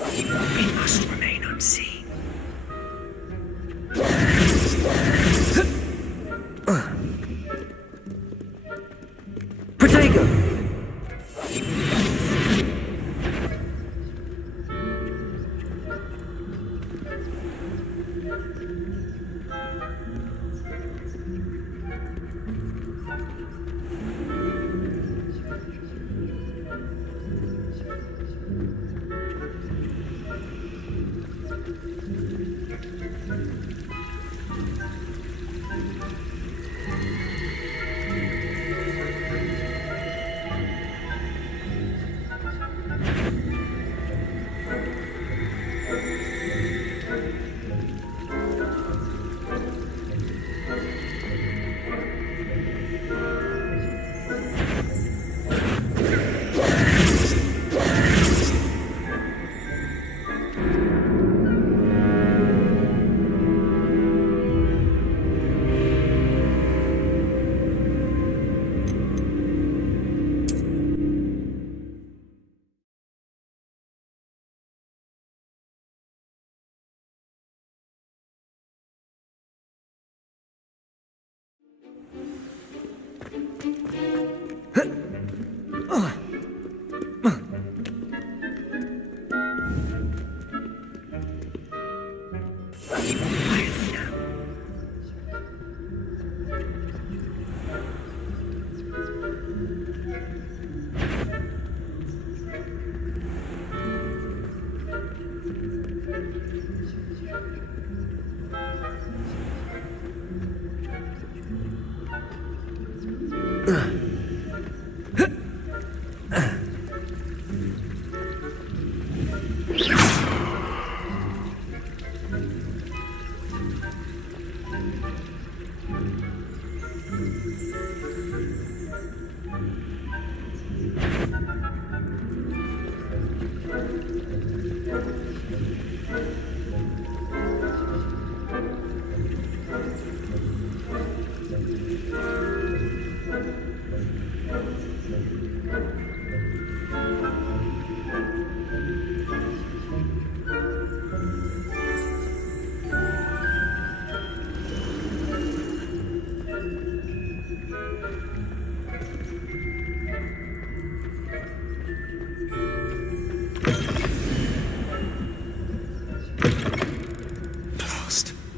We must remain unseen. Protego!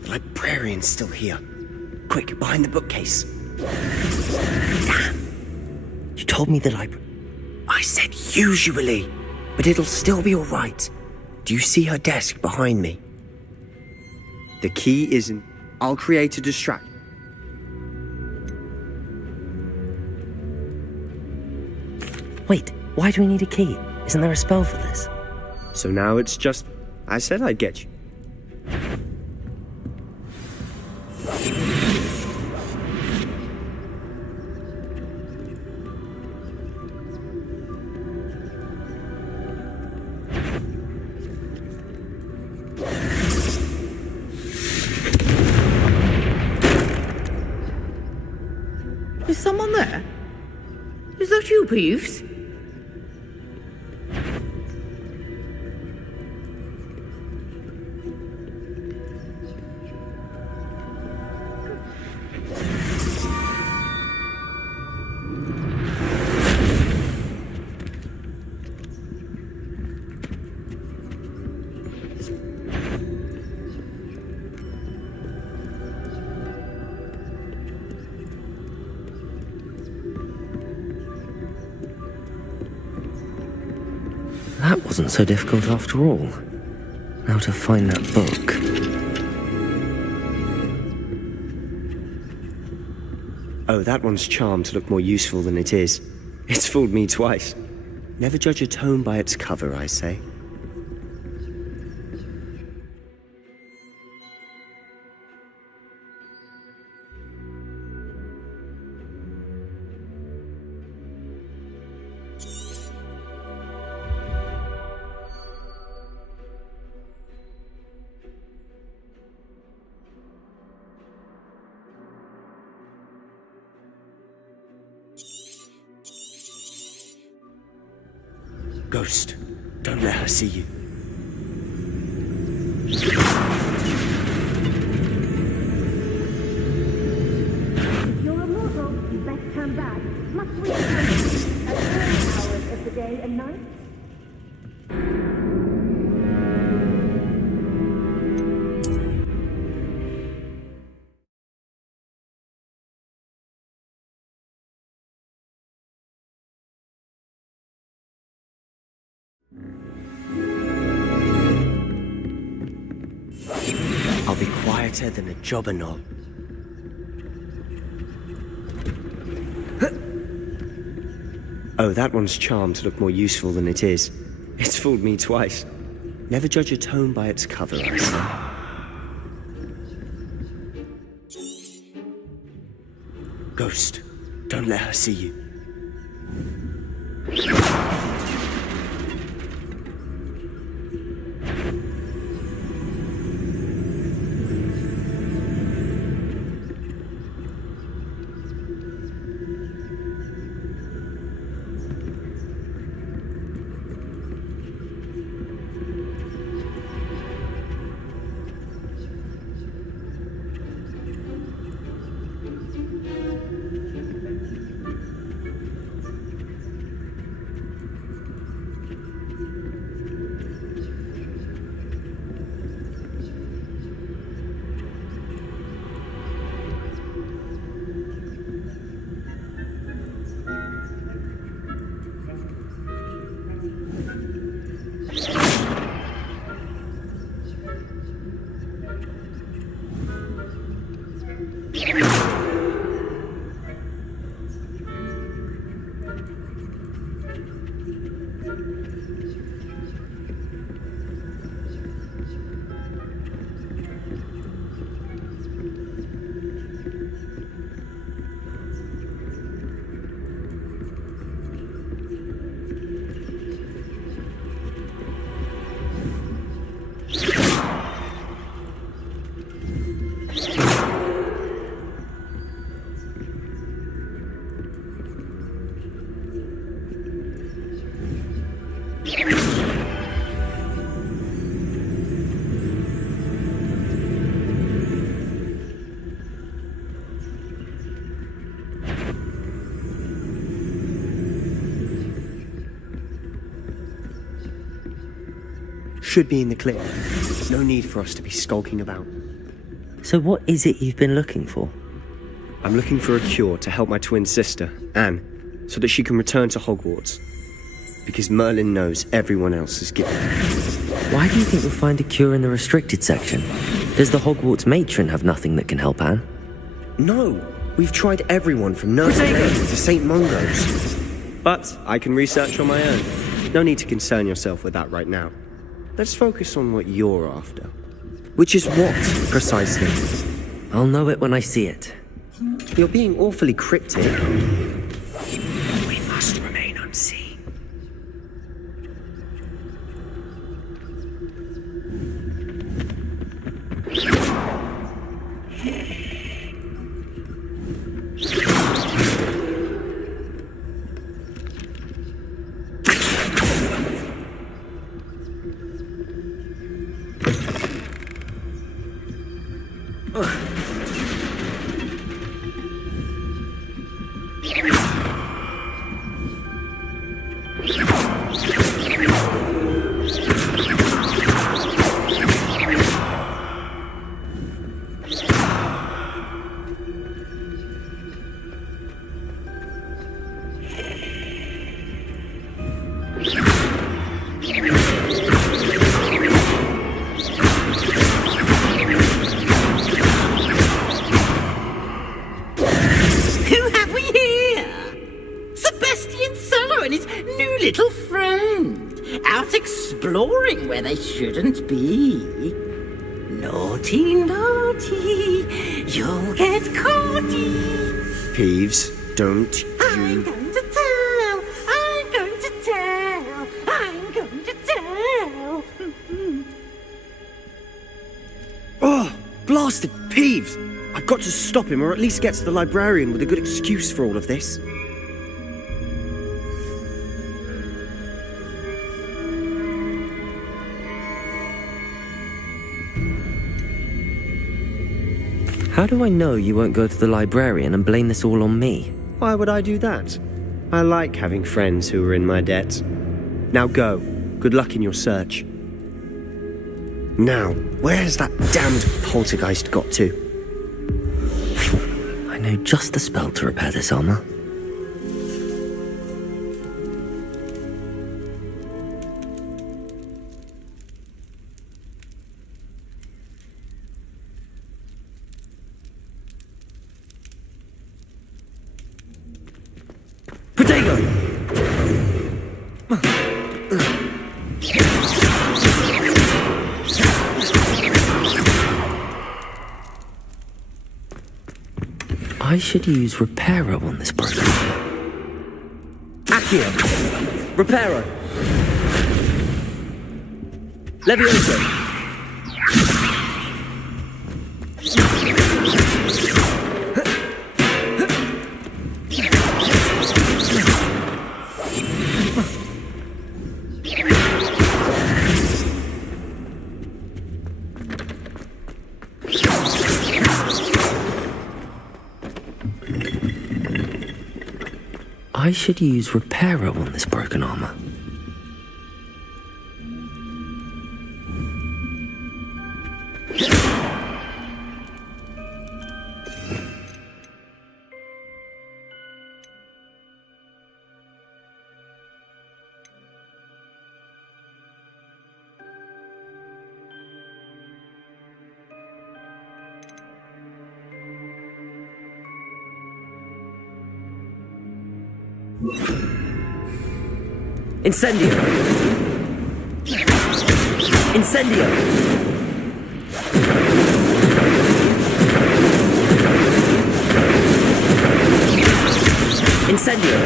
Librarian's still here. Quick, behind the bookcase. Damn! You told me the library. I said usually, but it'll still be alright. Do you see her desk behind me? The key isn't. I'll create a distraction. Wait, why do we need a key? Isn't there a spell for this? So now it's just. I said I'd get you. Is someone there? Is that you, Peeves? That wasn't so difficult after all. Now to find that book. Oh, that one's charmed to look more useful than it is. It's fooled me twice. Never judge a tome by its cover, I say. Ghost, don't let her see you. best turn back. Must we at all hours of the day and night? I'll be quieter than a jobberknoll. Oh, that one's charmed to look more useful than it is. It's fooled me twice. Never judge a tone by its cover, I say. Ghost, don't let her see you. Should be in the clear. No need for us to be skulking about. So what is it you've been looking for? I'm looking for a cure to help my twin sister, Anne, so that she can return to Hogwarts. Because Merlin knows everyone else is given. Why do you think we'll find a cure in the restricted section? Does the Hogwarts matron have nothing that can help Anne? No, we've tried everyone from Nurse Jane to St. Mungo's. But I can research on my own. No need to concern yourself with that right now. Let's focus on what you're after. Which is what, precisely? I'll know it when I see it. You're being awfully cryptic. We must remain unseen. Little friend, out exploring where they shouldn't be. Naughty, naughty, you'll get caughty. Peeves, don't I'm you... going to tell, I'm going to tell, I'm going to tell. Oh, blasted Peeves! I've got to stop him, or at least get to the librarian with a good excuse for all of this. How do I know you won't go to the librarian and blame this all on me? Why would I do that? I like having friends who are in my debt. Now go. Good luck in your search. Now, where has that damned poltergeist got to? I know just the spell to repair this armor. Potato! I should use Reparo on this broken armor. Accio! Reparo! Levioso! I should use Reparo on this broken armor. Incendio! Incendio! Incendio!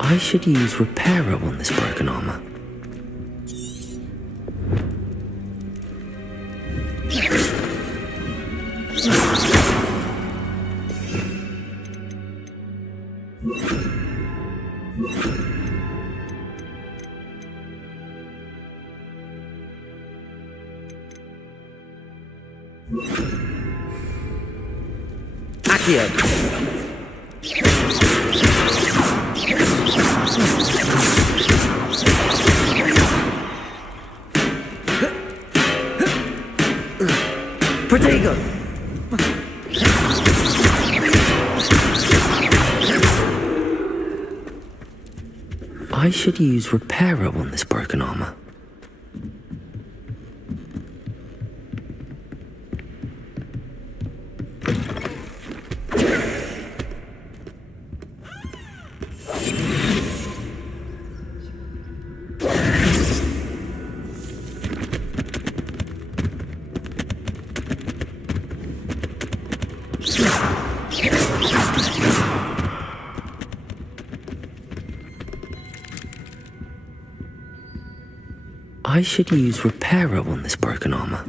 I should use Reparo on this broken armor. Accio! Protego! I should use Reparo on this broken armor. I should use Reparo on this broken armor.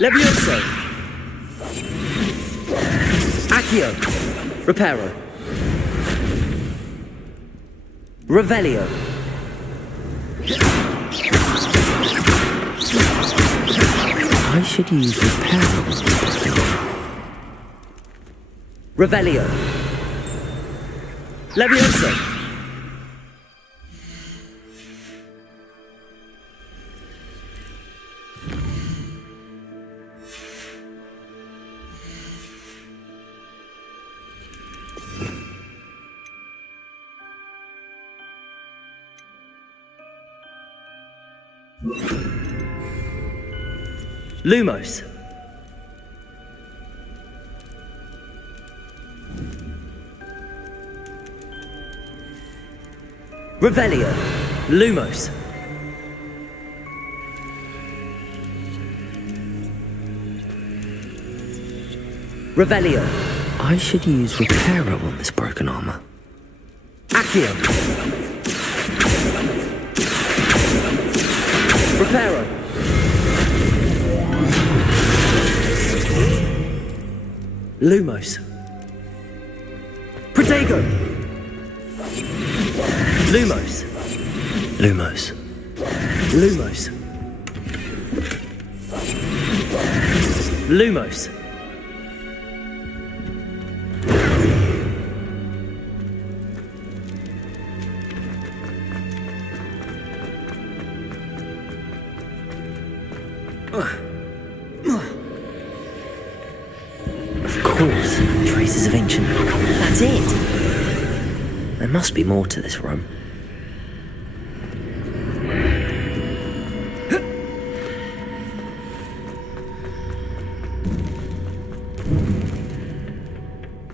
Levioso! Accio! Reparo! Revelio! I should use Reparo on this broken armor. Revelio! Levioso! Lumos! Revelio! Lumos! Revelio! I should use Reparo on this broken armor. Accio! Reparo! Lumos. Protego! Lumos. Lumos. Lumos. Lumos. Of course, traces of ancient. That's it! There must be more to this room.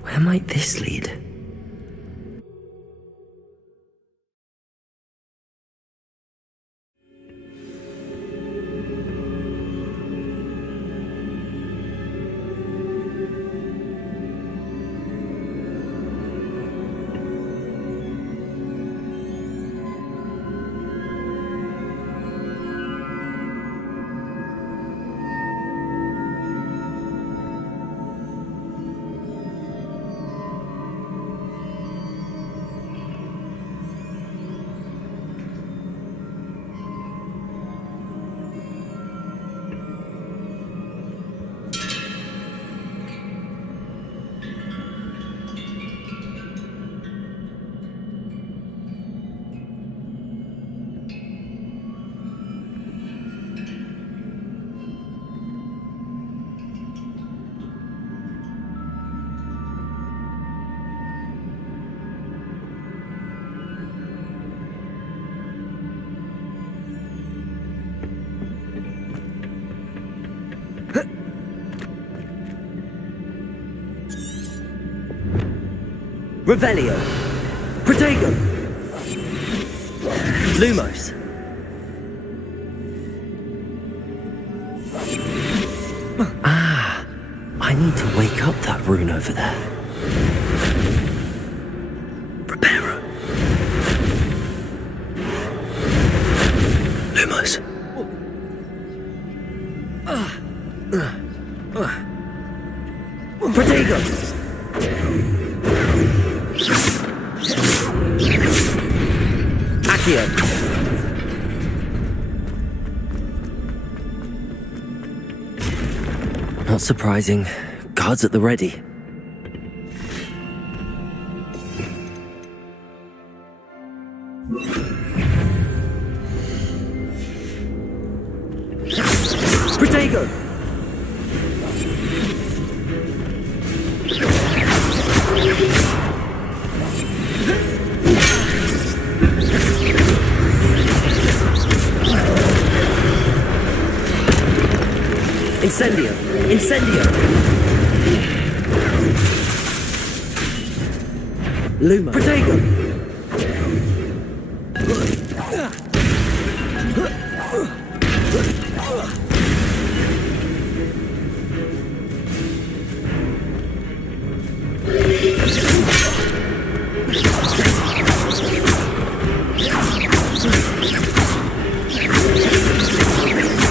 Where might this lead? Revelio. Protego. Lumos. Ah, I need to wake up that rune over there. Reparo. Lumos. Protego. Accio. Not surprising. Guards at the ready. Protego. Incendio. Incendio. Luma. Protego.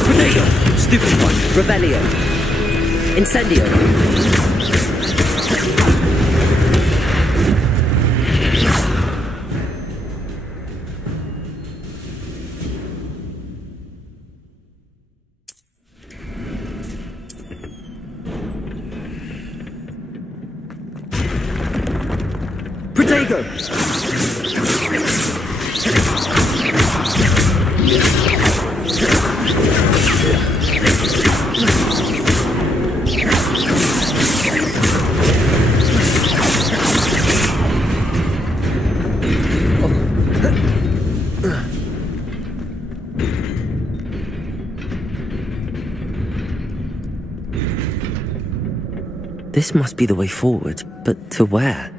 Protego. Stupid one. Revelio. Incendio. Protego. This must be the way forward, but to where?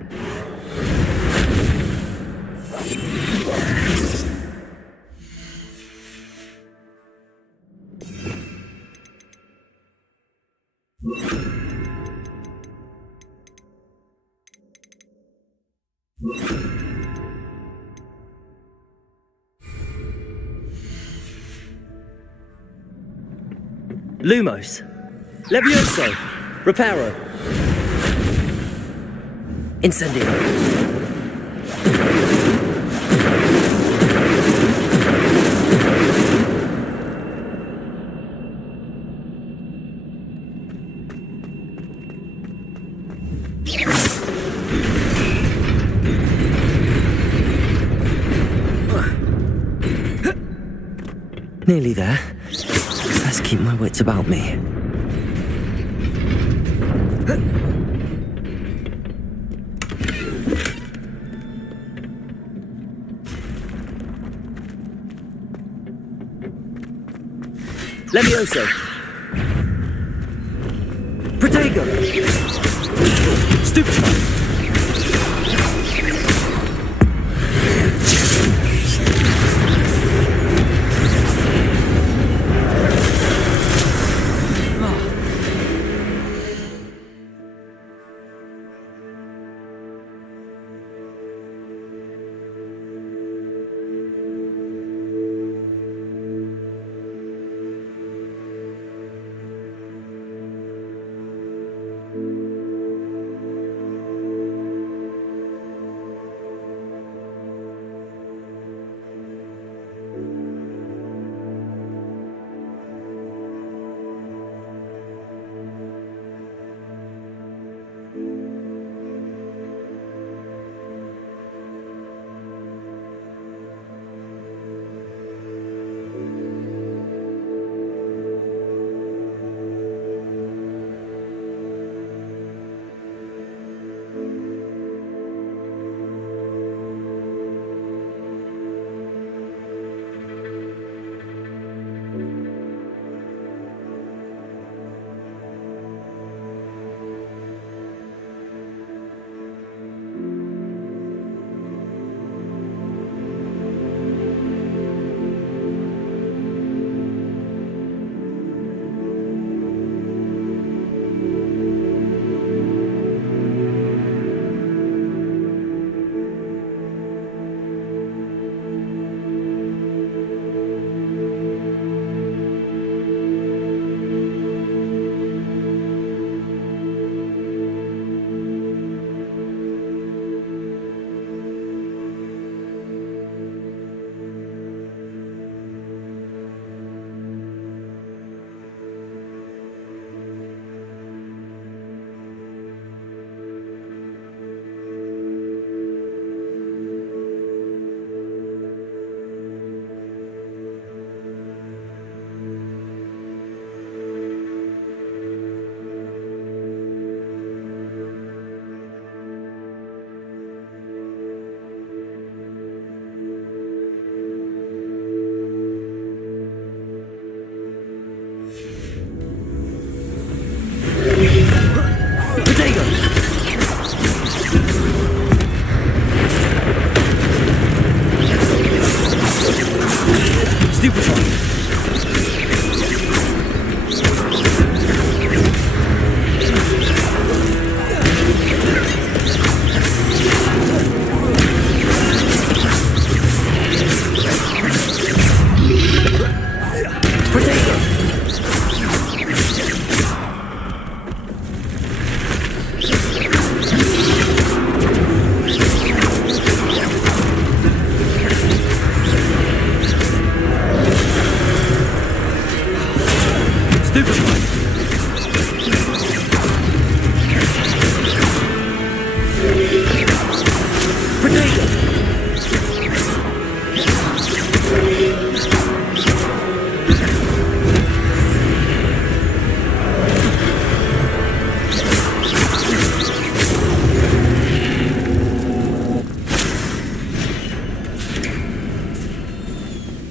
Lumos. Levioso. Reparo. Incendio. Nearly there. Best keep my wits about me. Levioso. Protego. Stupefy.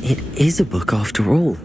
It is a book after all.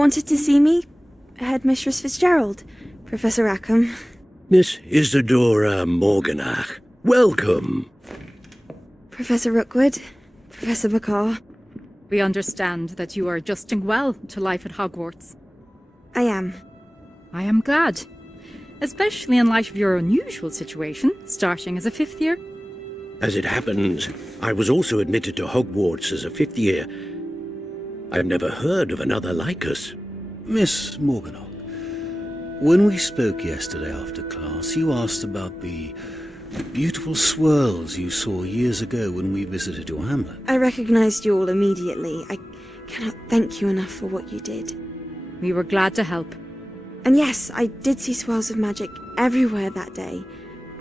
wanted to see me? Headmistress Fitzgerald, Professor Rackham. Miss Isadora Morganach, welcome. Professor Rookwood, Professor Bakar. We understand that you are adjusting well to life at Hogwarts. I am. I am glad. Especially in light of your unusual situation, starting as a 5th year. As it happens, I was also admitted to Hogwarts as a 5th year. I've never heard of another like us. Miss Morganach, when we spoke yesterday after class, you asked about the beautiful swirls you saw years ago when we visited your hamlet. I recognized you all immediately. I cannot thank you enough for what you did. We were glad to help. And yes, I did see swirls of magic everywhere that day.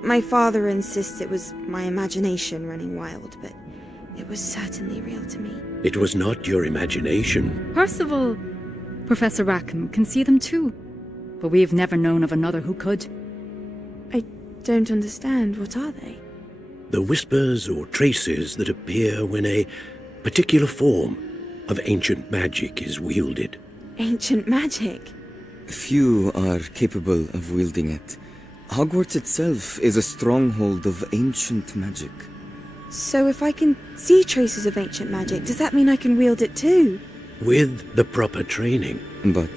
My father insists it was my imagination running wild, but it was certainly real to me. It was not your imagination. Percival, Professor Rackham can see them too. But we have never known of another who could. I don't understand. What are they? The whispers or traces that appear when a particular form of ancient magic is wielded. Ancient magic? Few are capable of wielding it. Hogwarts itself is a stronghold of ancient magic. So if I can see traces of ancient magic, does that mean I can wield it too? With the proper training. But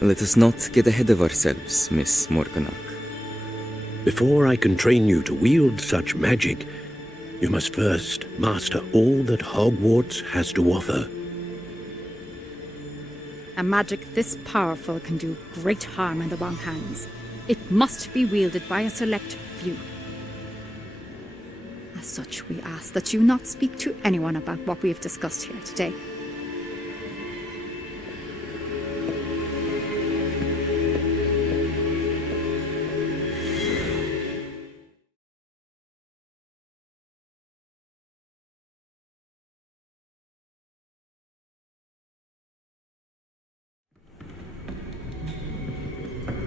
let us not get ahead of ourselves, Miss Morganach. Before I can train you to wield such magic, you must first master all that Hogwarts has to offer. A magic this powerful can do great harm in the wrong hands. It must be wielded by a select few. As such, we ask that you not speak to anyone about what we have discussed here today.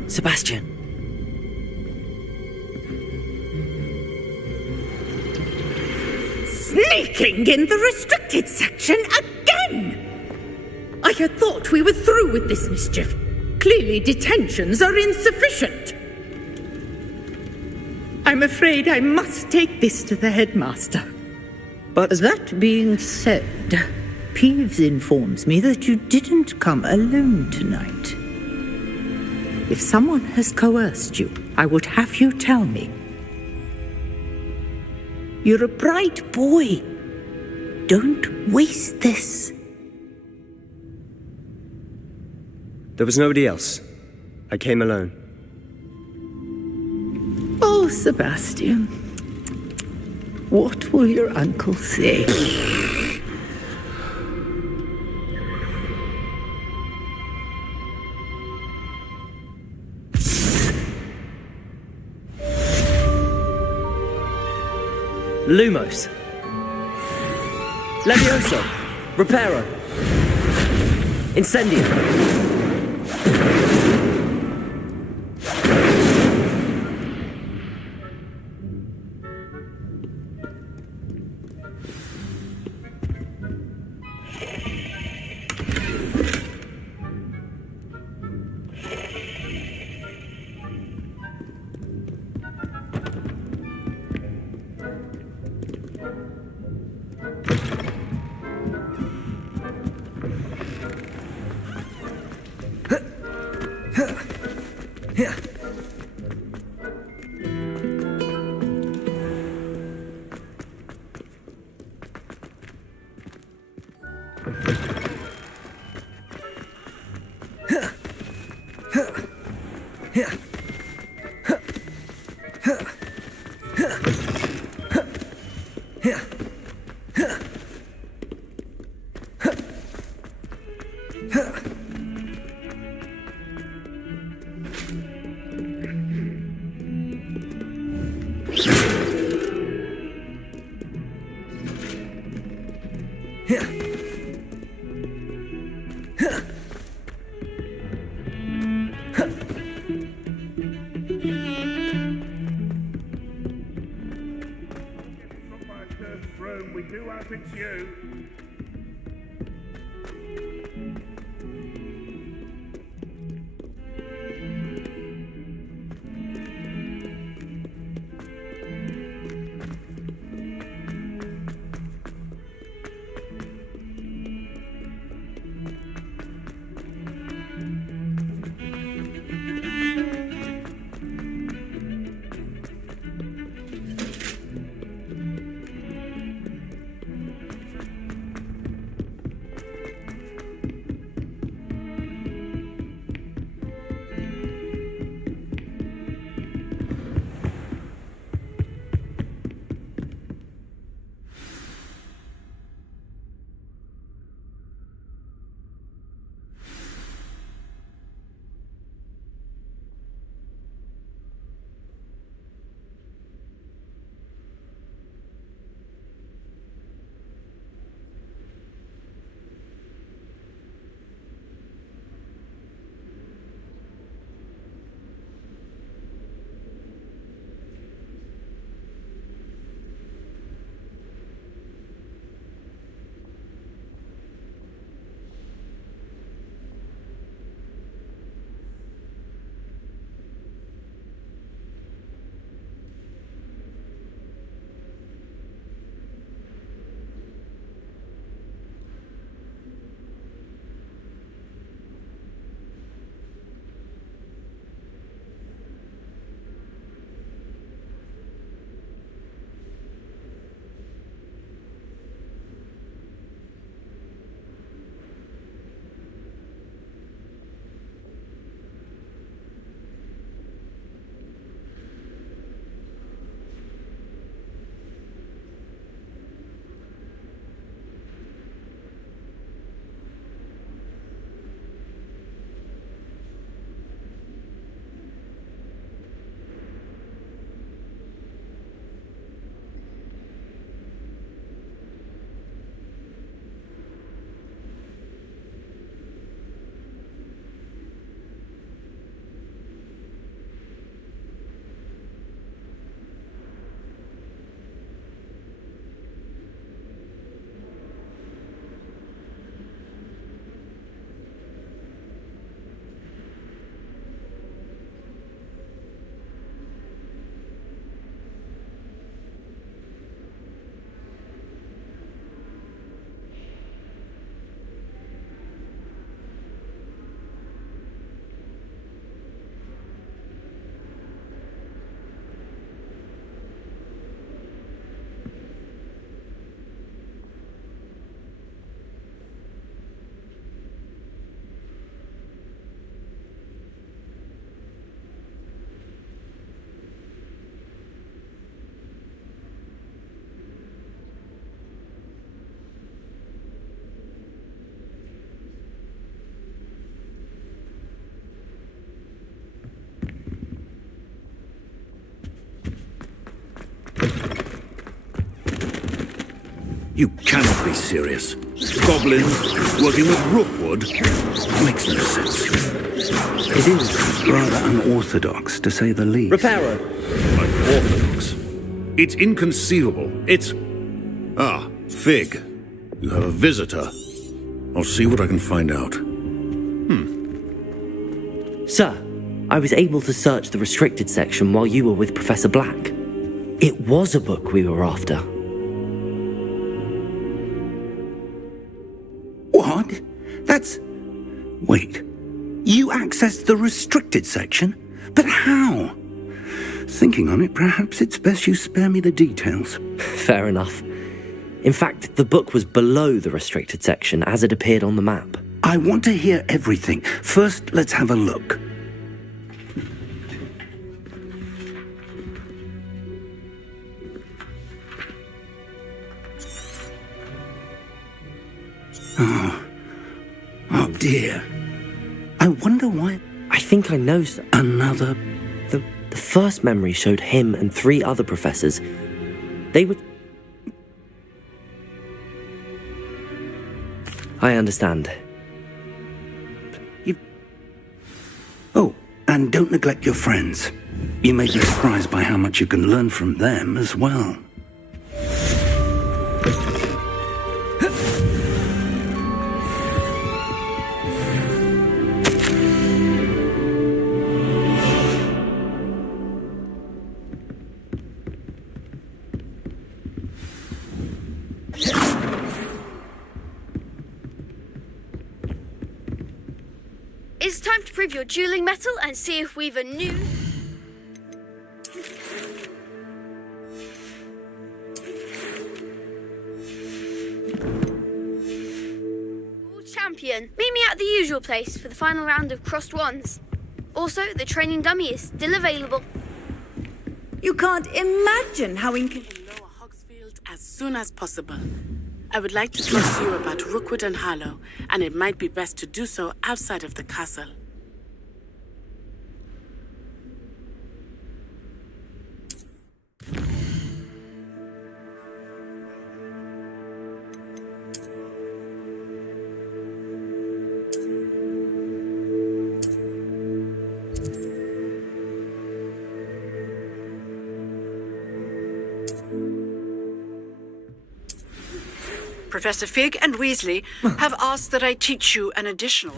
Sebastian! Sneaking in the restricted section again! I had thought we were through with this mischief. Clearly detentions are insufficient. I'm afraid I must take this to the headmaster. But that being said, Peeves informs me that you didn't come alone tonight. If someone has coerced you, I would have you tell me. You're a bright boy. Don't waste this. There was nobody else. I came alone. Oh, Sebastian. What will your uncle say? Lumos. Levioso. Reparo. Incendio. We do hope it's you. You cannot be serious. Goblins working with Rookwood makes no sense. It is rather unorthodox, to say the least. Reparo. Unorthodox? It's inconceivable. It's... Ah, Fig. You have a visitor. I'll see what I can find out. Sir, I was able to search the restricted section while you were with Professor Black. It was a book we were after. What? That's... Wait. You accessed the restricted section? But how? Thinking on it, perhaps it's best you spare me the details. Fair enough. In fact, the book was below the restricted section as it appeared on the map. I want to hear everything. First, let's have a look. Oh dear. I wonder why... I think I know, sir. Another... The first memory showed him and 3 other professors. They would... I understand. Oh, and don't neglect your friends. You may be surprised by how much you can learn from them as well. It's time to prove your dueling metal and see if we've a new... champion. Meet me at the usual place for the final round of crossed wands. Also, the training dummy is still available. You can't imagine how inconvenient... Lower Hogsfield as soon as possible. I would like to talk to you about Rookwood and Harlow, and it might be best to do so outside of the castle. Professor Fig and Weasley have asked that I teach you an additional...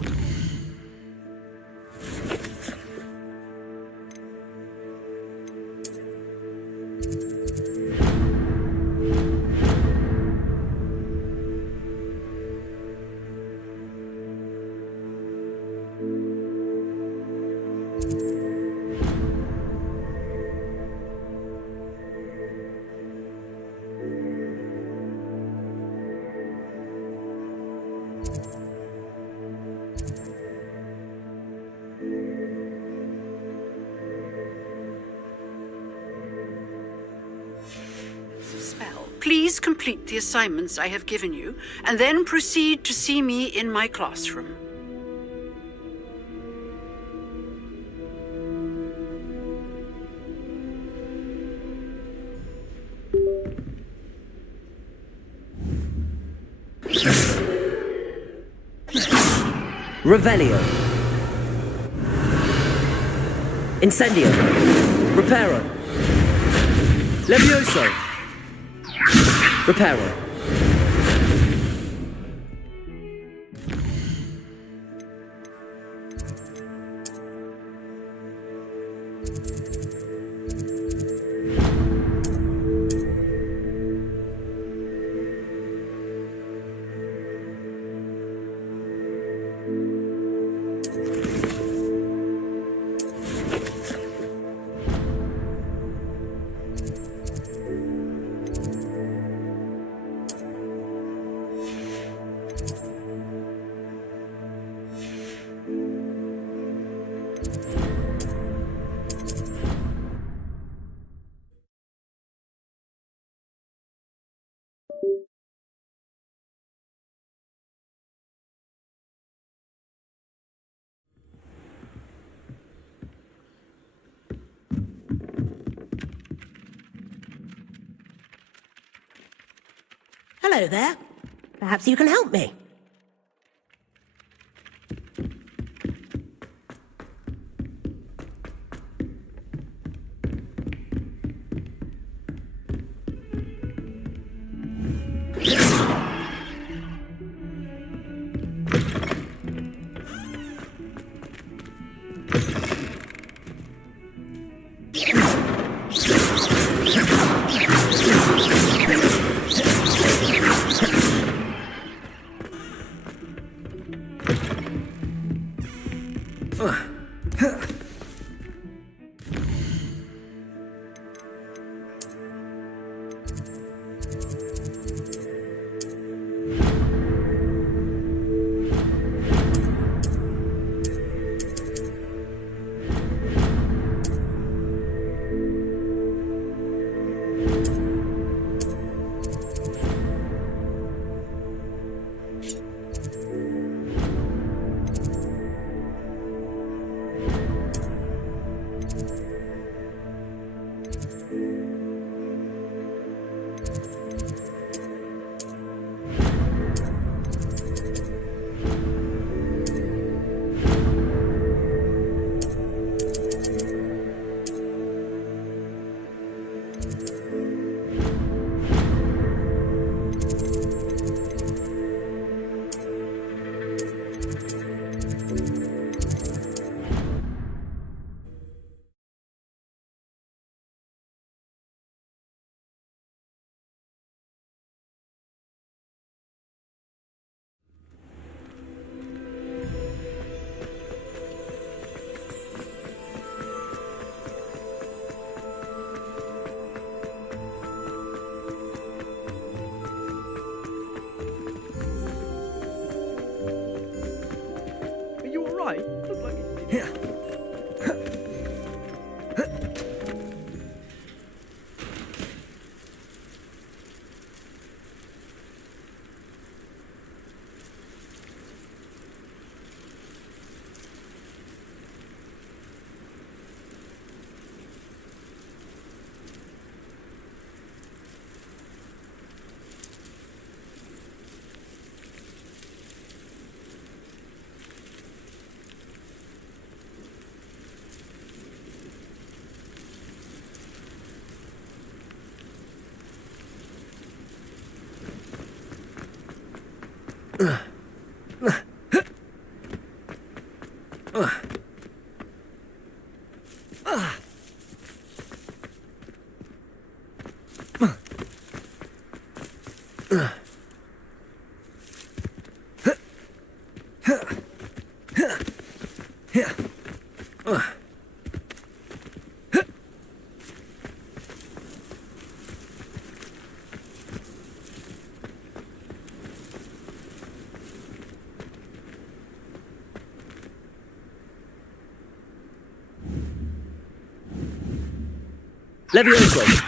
spell. Please complete the assignments I have given you, and then proceed to see me in my classroom. Revelio. Incendio. Reparo. Levioso. Reparo. Hello there. Perhaps you can help me. Levioso!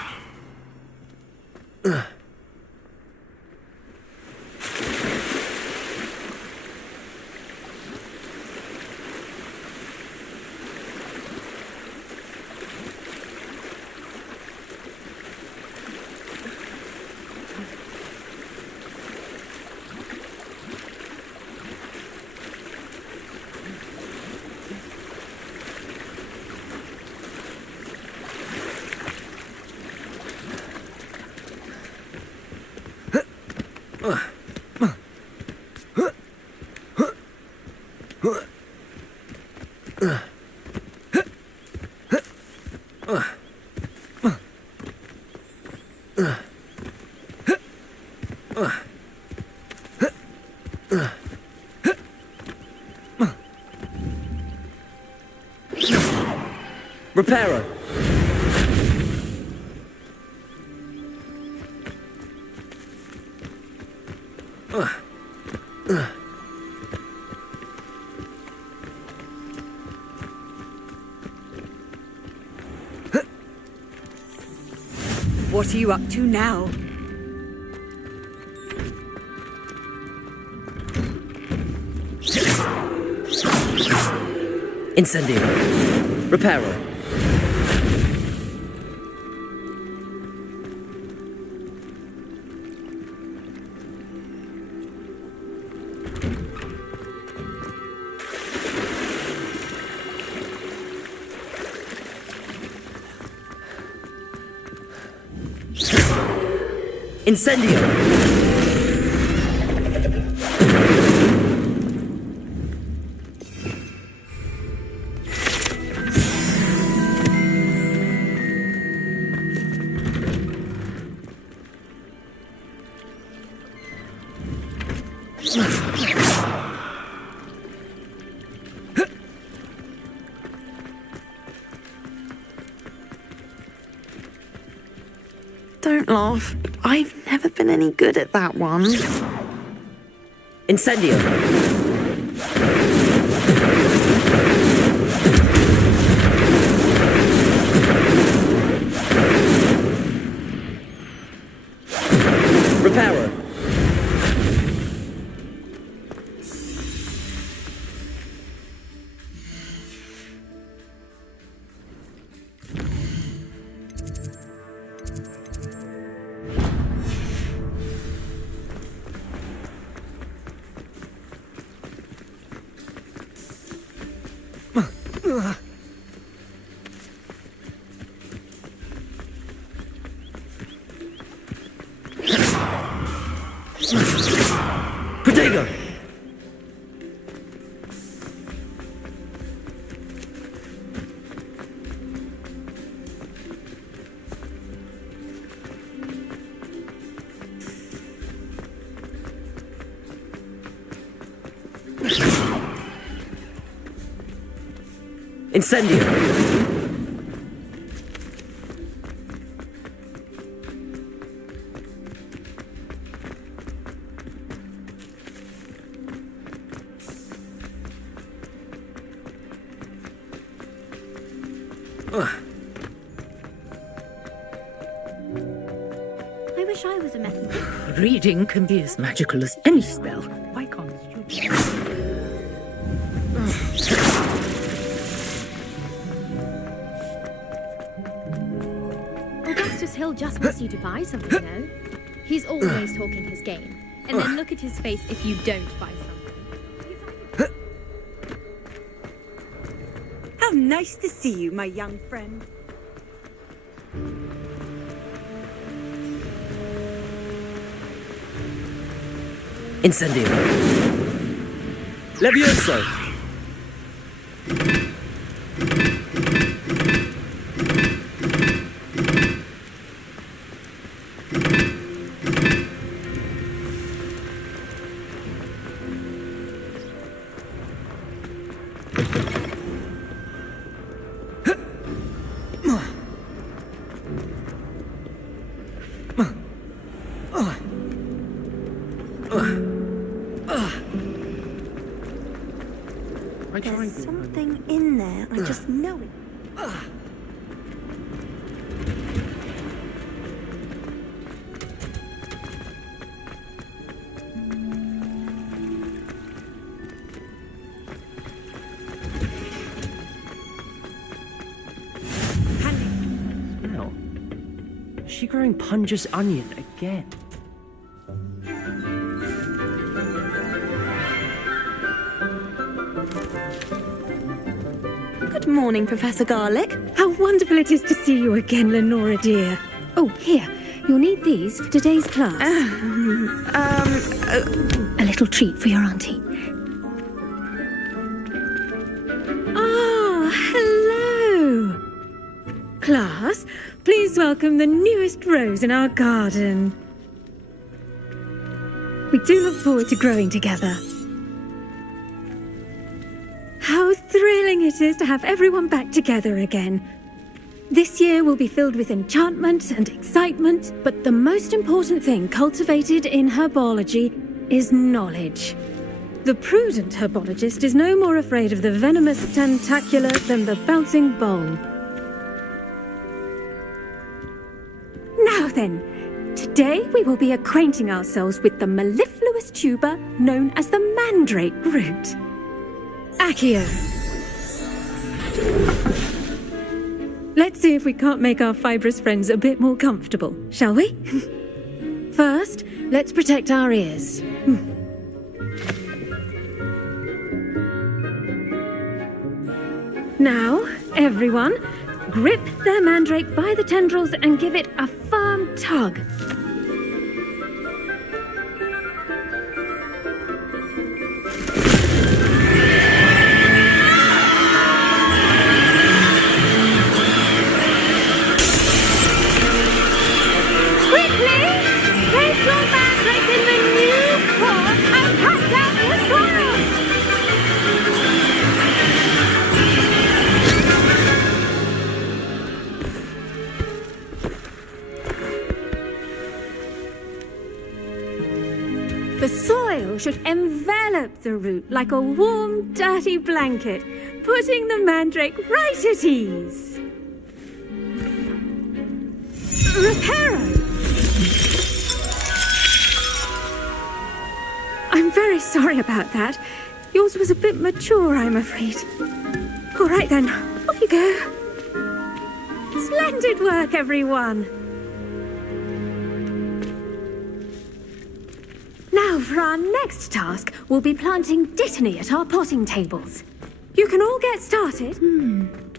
Reparo. What are you up to now? Incendio. Reparo. Incendio! Don't laugh, but I've never been any good at that one. Incendio! Reparo! Protego! Incendio! I wish I was a method. Reading can be as magical as any spell. Why can't students? Augustus Hill just wants you to buy something, you know? He's always talking his game. And then look at his face if you don't buy something. How nice to see you, my young friend. Incendio! Levioso! There's something in there, I just know it. Smell. Is she growing Punja's onion again? Good morning, Professor Garlic. How wonderful it is to see you again, Lenora dear. Oh, here, you'll need these for today's class. A little treat for your auntie. Ah, hello. Class, please welcome the newest rose in our garden. We do look forward to growing together. How thrilling it is to have everyone back together again. This year will be filled with enchantment and excitement, but the most important thing cultivated in herbology is knowledge. The prudent herbologist is no more afraid of the venomous tentacula than the bouncing bulb. Now then, today we will be acquainting ourselves with the mellifluous tuber known as the mandrake root. Accio. Let's see if we can't make our fibrous friends a bit more comfortable, shall we? First, let's protect our ears. Now, everyone, Grip their mandrake by the tendrils and give it a firm tug. The soil should envelop the root like a warm, dirty blanket, putting the mandrake right at ease. Reparo! I'm very sorry about that. Yours was a bit mature, I'm afraid. All right then, off you go. Splendid work, everyone. Now, for our next task, we'll be planting dittany at our potting tables. You can all get started.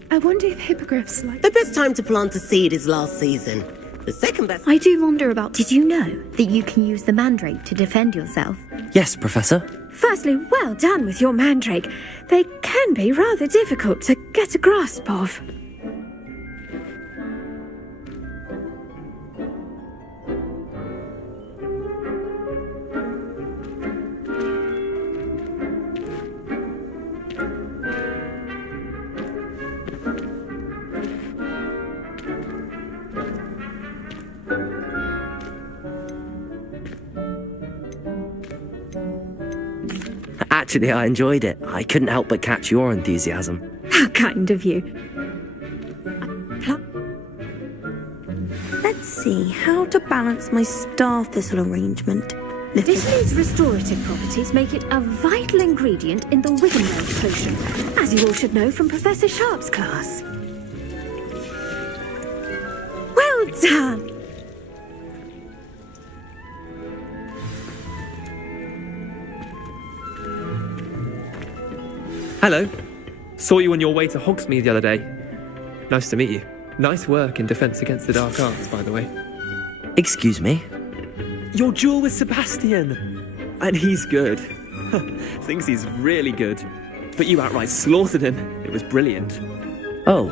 I wonder if hippogriffs like... The best time to plant a seed is last season. The second best... I do wonder about... Did you know that you can use the mandrake to defend yourself? Yes, Professor. Firstly, well done with your mandrake. They can be rather difficult to get a grasp of. Actually, I enjoyed it. I couldn't help but catch your enthusiasm. How kind of you. Let's see how to balance my star thistle arrangement. Dittany's restorative properties make it a vital ingredient in the Wiggenweld potion, as you all should know from Professor Sharp's class. Well done! Hello. Saw you on your way to Hogsmeade the other day. Nice to meet you. Nice work in Defense Against the Dark Arts, by the way. Excuse me? Your duel with Sebastian. And he's good. Thinks he's really good. But you outright slaughtered him. It was brilliant. Oh.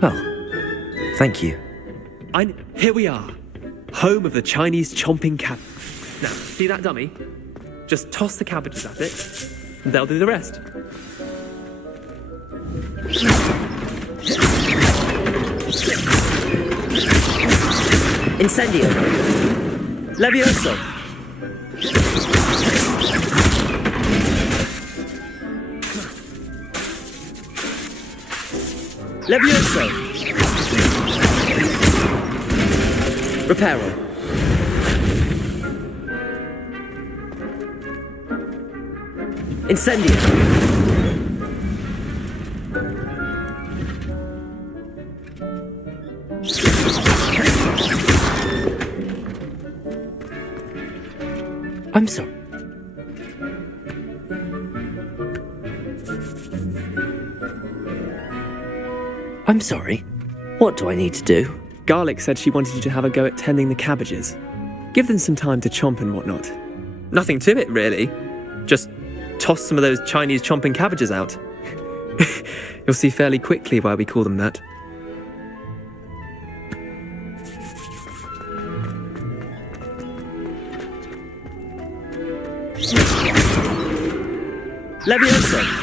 Well, thank you. Here we are. Home of the Chinese chomping cab. Now, see that dummy? Just toss the cabbages at it, and they'll do the rest. Incendio. Levioso. Levioso. Reparo. Incendio. I'm sorry. I'm sorry. What do I need to do? Garlic said she wanted you to have a go at tending the cabbages. Give them some time to chomp and whatnot. Nothing to it, really. Just toss some of those Chinese chomping cabbages out. You'll see fairly quickly why we call them that. Levioso.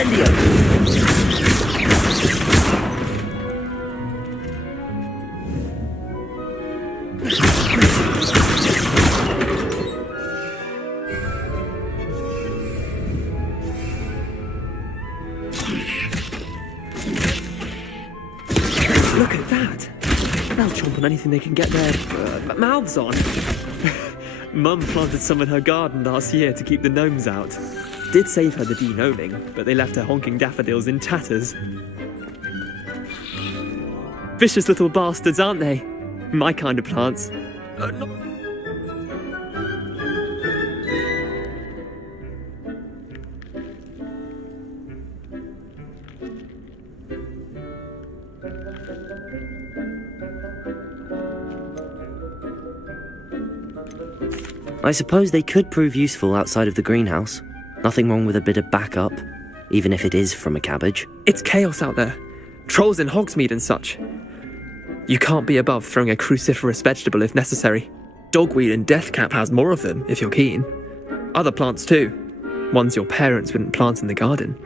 Incendio! Look at that! They'll chomp on anything they can get their mouths on. Mum planted some in her garden last year to keep the gnomes out. Did save her the de-gnoming, but they left her honking daffodils in tatters. Vicious little bastards, aren't they? My kind of plants. I suppose they could prove useful outside of the greenhouse. Nothing wrong with a bit of backup, even if it is from a cabbage. It's chaos out there. Trolls in Hogsmeade and such. You can't be above throwing a cruciferous vegetable if necessary. Dogweed and deathcap has more of them, if you're keen. Other plants too. Ones your parents wouldn't plant in the garden.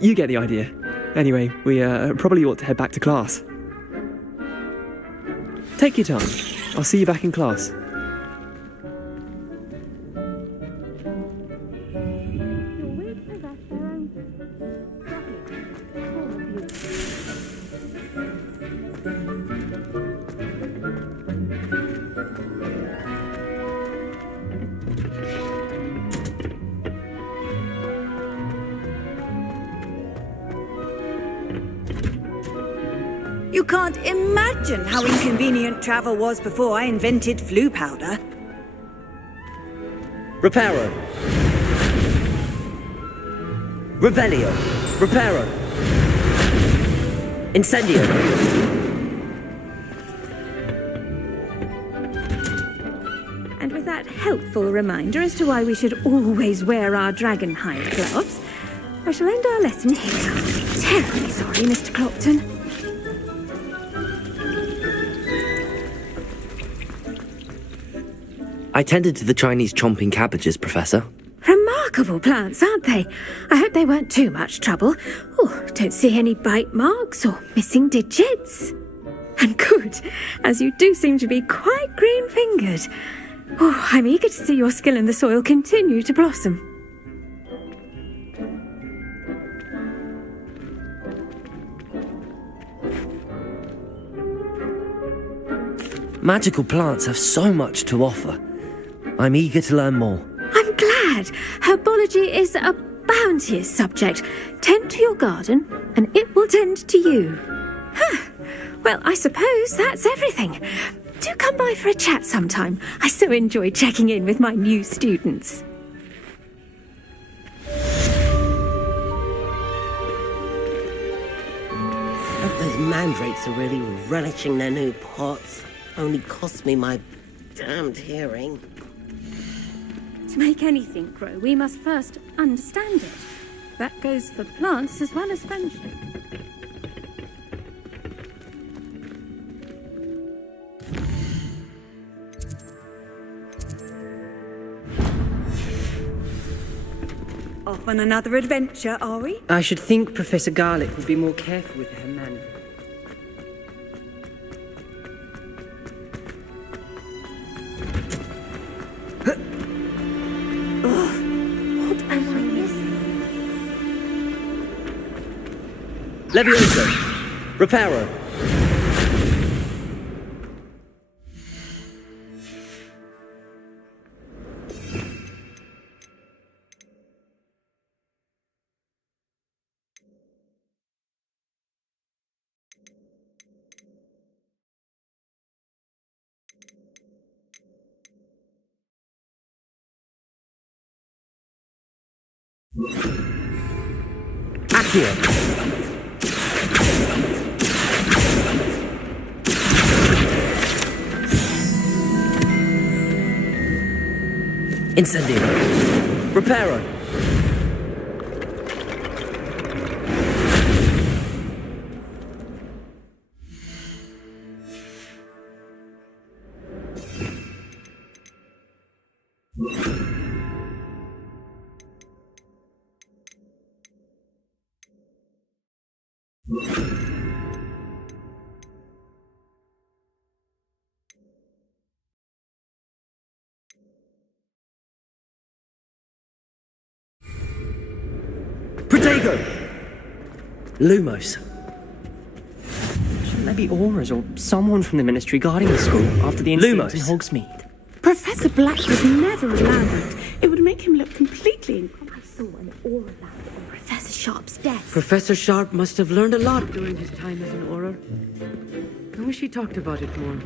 You get the idea. Anyway, we probably ought to head back to class. Take your time. I'll see you back in class. You can't imagine how inconvenient travel was before I invented flu powder. Reparo. Revelio. Reparo. Incendio. And with that helpful reminder as to why we should always wear our dragon hide gloves, I shall end our lesson here. Terribly sorry, Mr. Clopton. I tended to the Chinese chomping cabbages, Professor. Remarkable plants, aren't they? I hope they weren't too much trouble. Oh, don't see any bite marks or missing digits. And good, as you do seem to be quite green-fingered. Oh, I'm eager to see your skill in the soil continue to blossom. Magical plants have so much to offer. I'm eager to learn more. I'm glad. Herbology is a bounteous subject. Tend to your garden, and it will tend to you. Huh. Well, I suppose that's everything. Do come by for a chat sometime. I so enjoy checking in with my new students. Hope those mandrakes are really relishing their new pots. Only cost me my damned hearing. To make anything grow, we must first understand it. That goes for plants as well as friendship. Off on another adventure, are we? I should think Professor Garlick would be more careful with her manner. Levioso. Reparo. Accio. Incendio. Reparo. Protego! Lumos. Shouldn't there be auras or someone from the ministry guarding the school after the incident in Lumos. Hogsmeade? Professor Black would never allow that. It would make him look completely... I saw an aura lamp on Professor Sharp's desk. Professor Sharp must have learned a lot. During his time as an aura. I wish he talked about it more.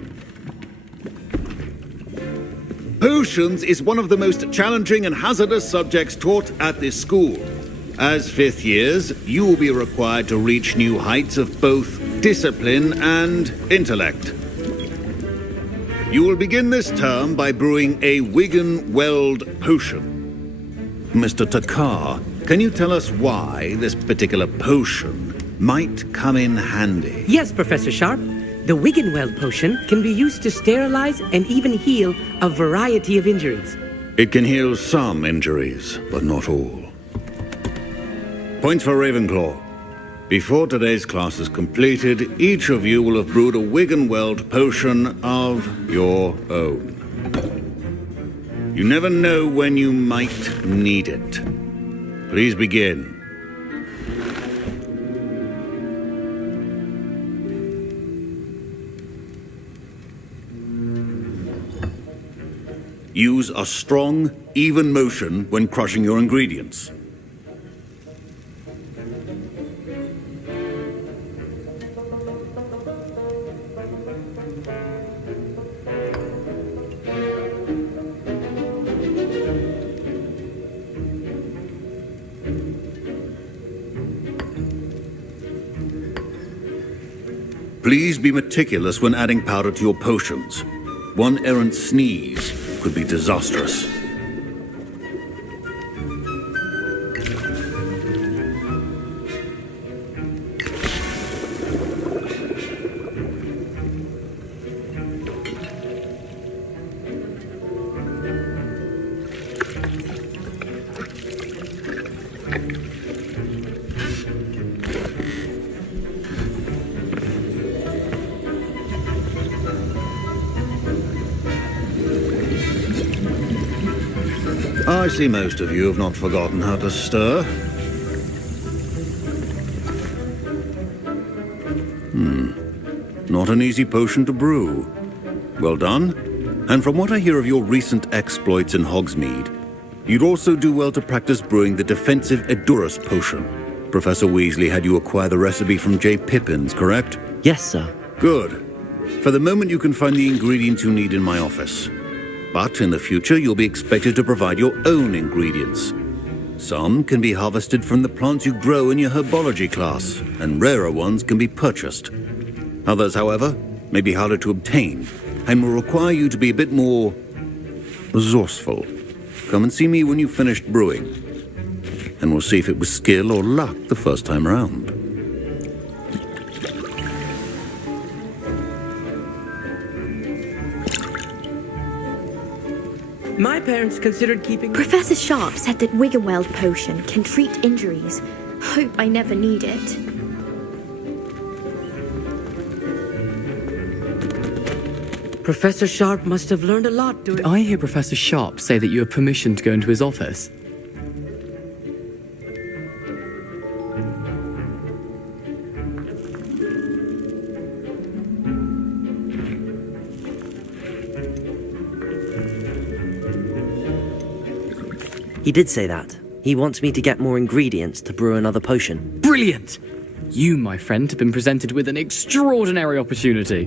Potions is one of the most challenging and hazardous subjects taught at this school. As fifth years, you will be required to reach new heights of both discipline and intellect. You will begin this term by brewing a Wigan-Weld potion. Mr. Takar, can you tell us why this particular potion might come in handy? Yes, Professor Sharp. The Wigan-Weld potion can be used to sterilize and even heal a variety of injuries. It can heal some injuries, but not all. Points for Ravenclaw. Before today's class is completed, each of you will have brewed a Wigan-Weld potion of your own. You never know when you might need it. Please begin. Use a strong, even motion when crushing your ingredients. Please be meticulous when adding powder to your potions. One errant sneeze could be disastrous. I see most of you have not forgotten how to stir. Not an easy potion to brew. Well done. And from what I hear of your recent exploits in Hogsmeade, you'd also do well to practice brewing the defensive Edurus potion. Professor Weasley had you acquire the recipe from J. Pippin's, correct? Yes, sir. Good. For the moment, you can find the ingredients you need in my office. But in the future, you'll be expected to provide your own ingredients. Some can be harvested from the plants you grow in your herbology class, and rarer ones can be purchased. Others, however, may be harder to obtain, and will require you to be a bit more resourceful. Come and see me when you've finished brewing, and we'll see if it was skill or luck the first time around. My parents considered keeping... Professor Sharp said that Wigan-Weld potion can treat injuries. Hope I never need it. Professor Sharp must have learned a lot Did I hear Professor Sharp say that you have permission to go into his office? He did say that. He wants me to get more ingredients to brew another potion. Brilliant! You, my friend, have been presented with an extraordinary opportunity.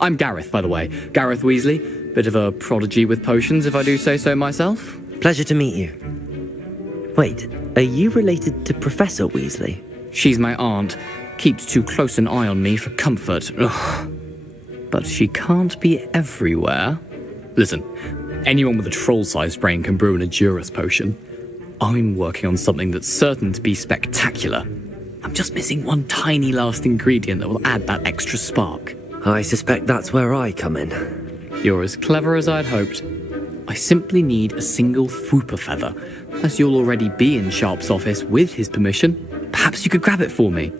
I'm Gareth, by the way. Gareth Weasley. Bit of a prodigy with potions, if I do say so myself. Pleasure to meet you. Wait, are you related to Professor Weasley? She's my aunt. Keeps too close an eye on me for comfort. Ugh. But she can't be everywhere. Listen, anyone with a troll-sized brain can brew an Edurus potion. I'm working on something that's certain to be spectacular. I'm just missing one tiny last ingredient that will add that extra spark. I suspect that's where I come in. You're as clever as I'd hoped. I simply need a single Fwooper feather. As you'll already be in Sharp's office with his permission, perhaps you could grab it for me.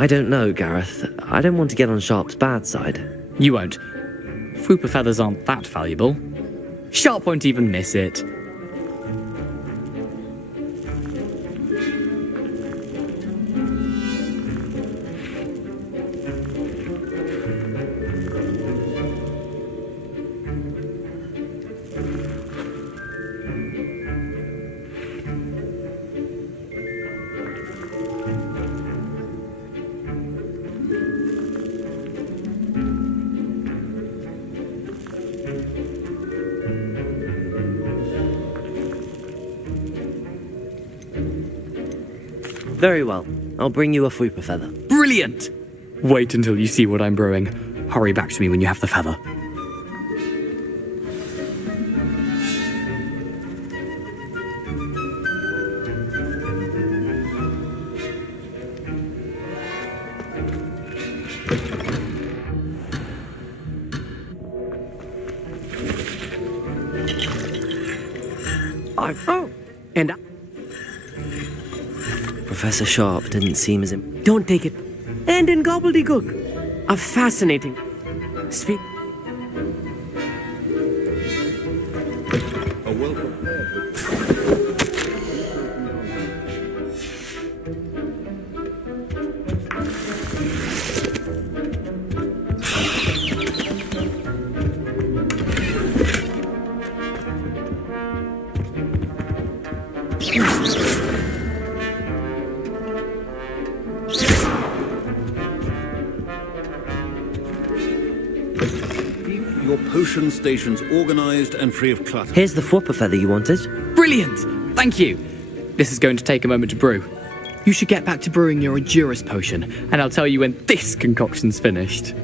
I don't know, Gareth. I don't want to get on Sharp's bad side. You won't. Fwooper feathers aren't that valuable. Sharp won't even miss it. Very well. I'll bring you a Fwooper feather. Brilliant! Wait until you see what I'm brewing. Hurry back to me when you have the feather. And Professor Sharp didn't seem as... don't take it. And in gobbledygook. A fascinating... Speak... A welcome. Your potion stations organized and free of clutter. Here's the Fwooper feather you wanted. Brilliant! Thank you. This is going to take a moment to brew. You should get back to brewing your Endurus potion, and I'll tell you when this concoction's finished.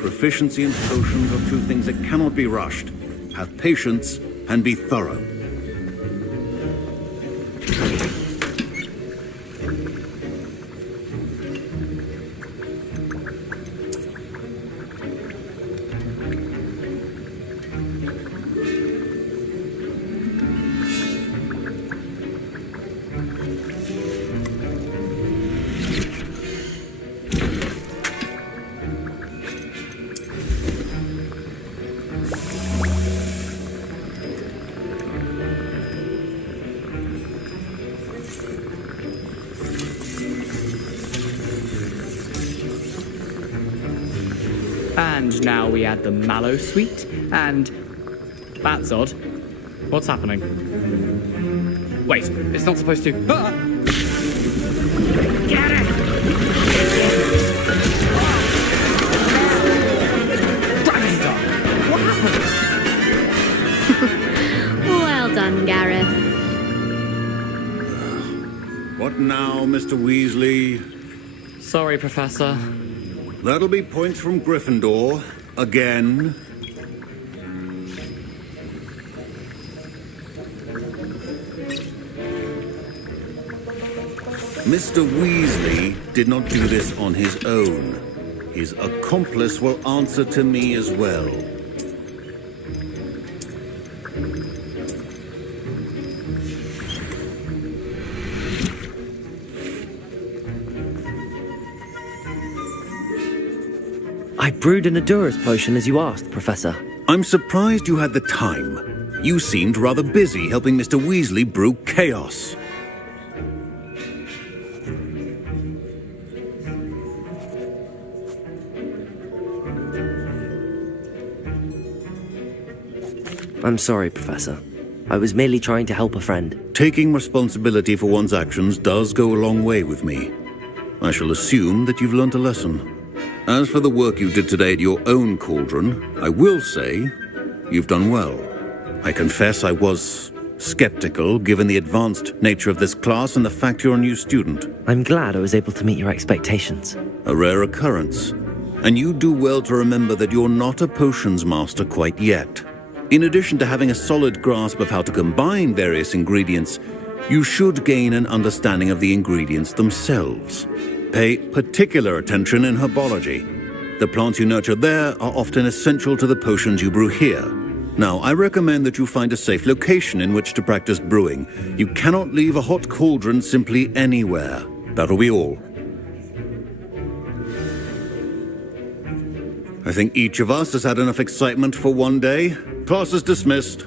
Proficiency in potions are two things that cannot be rushed. Have patience and be thorough. And now we add the mallow sweet, and... that's odd. What's happening? Wait, it's not supposed to... Ah! Get it! Gravity dog! What happened? Well done, Gareth. What now, Mr. Weasley? Sorry, Professor. That'll be points from Gryffindor. Again. Mr. Weasley did not do this on his own. His accomplice will answer to me as well. I brewed an Endurus potion as you asked, Professor. I'm surprised you had the time. You seemed rather busy helping Mr. Weasley brew chaos. I'm sorry, Professor. I was merely trying to help a friend. Taking responsibility for one's actions does go a long way with me. I shall assume that you've learnt a lesson. As for the work you did today at your own cauldron, I will say you've done well. I confess I was skeptical, given the advanced nature of this class and the fact you're a new student. I'm glad I was able to meet your expectations. A rare occurrence. And you do well to remember that you're not a potions master quite yet. In addition to having a solid grasp of how to combine various ingredients, you should gain an understanding of the ingredients themselves. Pay particular attention in herbology. The plants you nurture there are often essential to the potions you brew here. Now, I recommend that you find a safe location in which to practice brewing. You cannot leave a hot cauldron simply anywhere. That'll be all. I think each of us has had enough excitement for one day. Class is dismissed.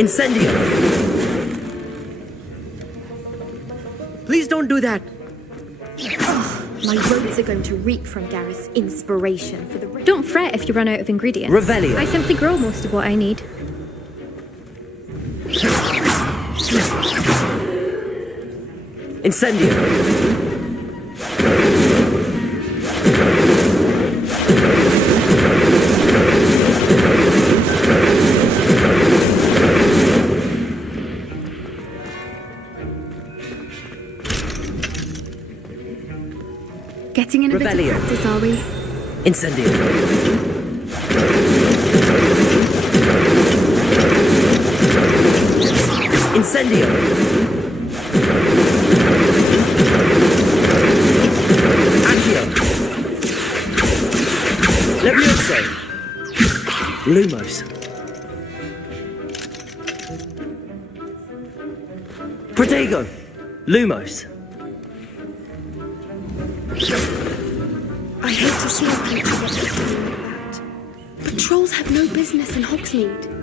Incendio! Please don't do that! My robes are going to reek from Gareth's inspiration for the... Don't fret if you run out of ingredients. Revelio. I simply grow most of what I need. Incendio! Getting in a bit of practice, are we? Incendio! Incendio! Accio! Levioso! Lumos! Protego! Lumos! I hate to see a creature get acting like that. Patrols have no business in Hogsmeade.